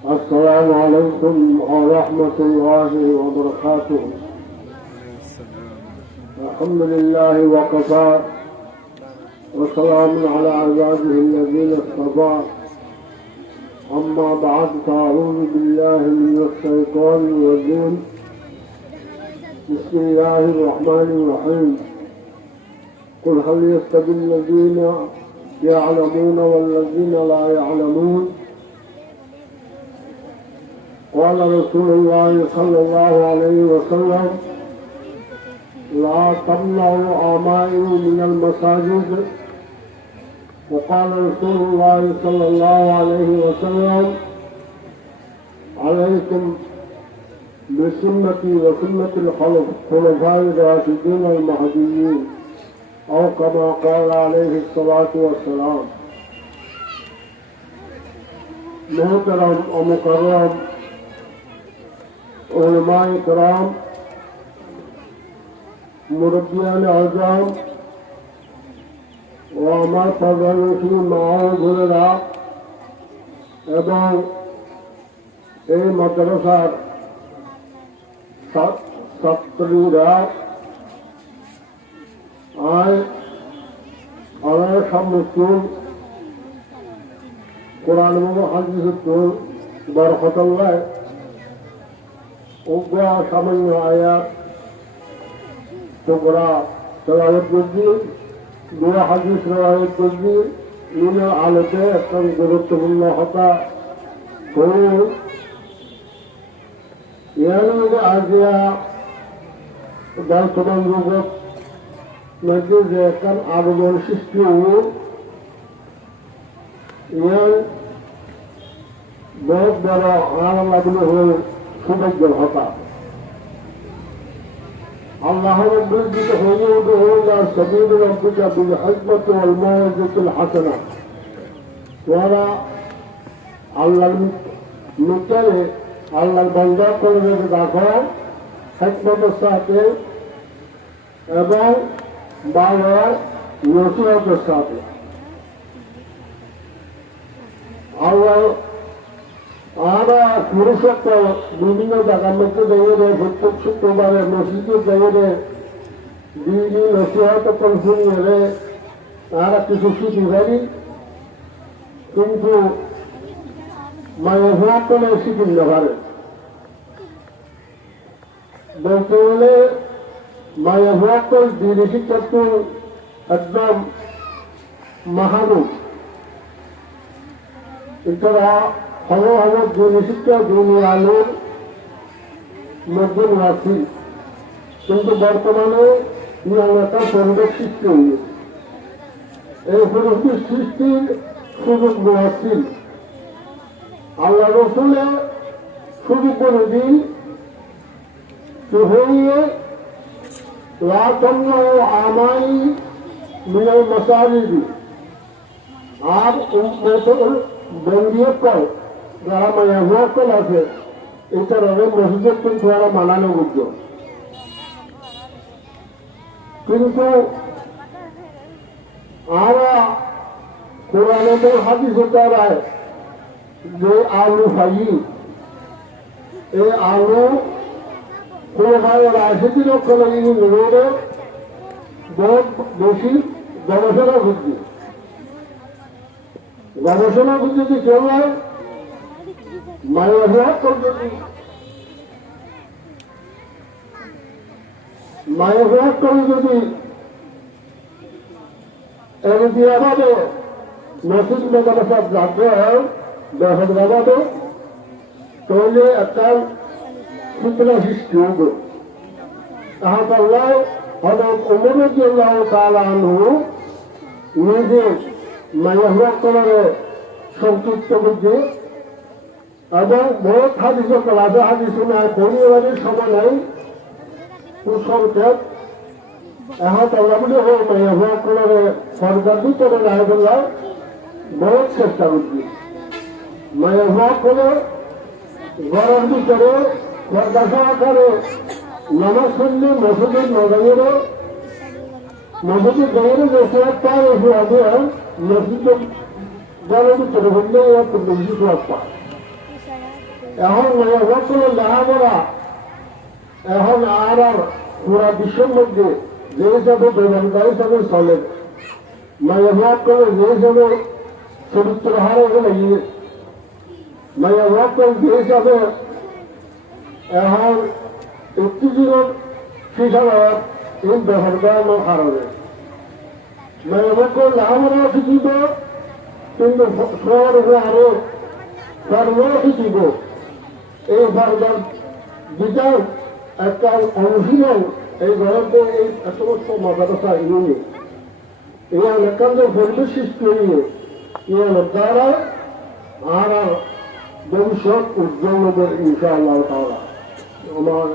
السلام عليكم ورحمة الله وبركاته. الحمد لله وكفى وسلام على عباده الذين اصطفى. أما بعد فأعوذ بالله من الشيطان الرجيم. بسم الله الرحمن الرحيم. قل هل يستوي الذين يعلمون والذين لا يعلمون. قال رسول الله صلى الله عليه وسلم لا تمنعوا عمائم من المساجد. وقال رسول الله صلى الله عليه وسلم عليكم بسنتي وسنة الخلفاء الراشدين المهديين أو كما قال عليه الصلاة والسلام. محترم ومكرم علماء کرام، মুরব্বিয়ান আযম ও আমার প্রধানমন্ত্রী মা ও বোনেরা এবং এই মাদ্রাসার ছাত্রীরা, আমার সম্মুখীন কোরআন এবং হাদিসের বরকতাল্লাহ উগ্রা সামান্য আয়াত টুকরা তেলাওয়াত করছি, দুয়া হাদিস রওয়ায়াত করছি। ইনি আলোতে একটা গুরুত্বপূর্ণ কথা করুন। ইয়ার মধ্যে আজিয়া বর্তমান যুগত মধ্যে যে একটা আবরণ সৃষ্টি ইয়ার বহুত বড় আল্লাহ হয়ে সৌভাগ্যের হতা। আল্লাহ রব্বুল দিকে হয়ে উঠে ইলা সাবিল রাব্বিকা বিল হিকমাতি ওয়াল মাউইজাতিল হাসানা। তোমরা আল্লাহর নিকটে আল্লাহর বান্দা করে রাখো হিকমতের সাথে এবং বাবার নসিহতের সাথে। আল্লাহ আমরা পুরুষত্ব বিভিন্ন জায়গার মধ্যে যাইয়ে প্রত্যেক শুক্রবারে মসজিদে যাইয়ে দিদি নসিহত শুনিয়ে তারা কিছু শিখি পারি, কিন্তু মায়ের হওয়ার কোনো শিখিন না পারে। বলতে গেলে মায়ের হওয়ার তো দিদি শিক্ষা তো একদম মহানুষ। এছাড়া হলো আমার দুনিশিক্ষা দুনিয়া আলোর মধ্যে আছি, কিন্তু বর্তমানে একটা পরিবেশ সৃষ্টি হয়েছে। এই পরিবেশ সৃষ্টির সুযোগ আছে। আল্লাহ রসুলে সুযোগ করে দিন হইয়ে আমাই মিলাই মশারি দি আর বন্দিয়ে কয় যারা মায়াকল আছে এটার মসজিদের কিন্তু ওরা মানানো যোগ্য। কিন্তু আমরা কোরআনে হাদিসে তারা যে আলু পাই, এই আলু কোনো ভাই রাশিটি লক্ষ লাগিয়ে রোডে বহুত বেশি গবেষণা বুদ্ধি যদি চলে মায়ের হওয়ার করে যদি এমনিভাবে নতুন মাদ্রাসা জাগ্র হয় দেশভাবে, তাহলে একটা সূত্রা সৃষ্টি হবে। তাহাতে আল্লাহ হযরত ওমর রাদিয়াল্লাহু তাআলা আনহু নিজে মায়ের হওয়ার করে সংযুক্ত বুদ্ধি এবং বহুত হাদিস ক্লাসে হাদিস পরিবারের সময় নাই কুসংখ্যাত এখন তল্লাবলি হয়ে মায়ের হওয়ার করে সরকার ভিতরে রায়দুল্লাহ বহুত চেষ্টা করছি। মায়ের হওয়ার করে ঘরের ভিতরে সরকার সহকারে নামাজ পড়লে মসজিদের নজরে মসজিদের গেলে যে সব পায় মসজিদের ঘরের ভিতরে হলে বেশি সব পায়। এখন সকল লেখাপড়া এখন আর পুরা বিশ্বের মধ্যে যে হিসাবে বেদান্তা হিসাবে চলে মায়া করে যে হিসাবে চরিত্র হারে লাগিয়ে মায়া করে যে হিসাবে এখন একটি জীবন শিক্ষার এই ব্যাপারটা আমার কারণে মায়া করে লেখাপড়া শিখিব কিন্তু সবার উপরে আরো ধর্মও শিখিব এই ধর্মের বিচার একটা অনুশীলন এই ঘরতে এই সমস্ত মাদ্রাসা ইউনি ইয়ার একান্ত পরিবেশ সৃষ্টি হইয়ে ইয়ার দ্বারা আর ভবিষ্যৎ উজ্জ্বল হবে ইনশাআল্লাহ তাআলা আমার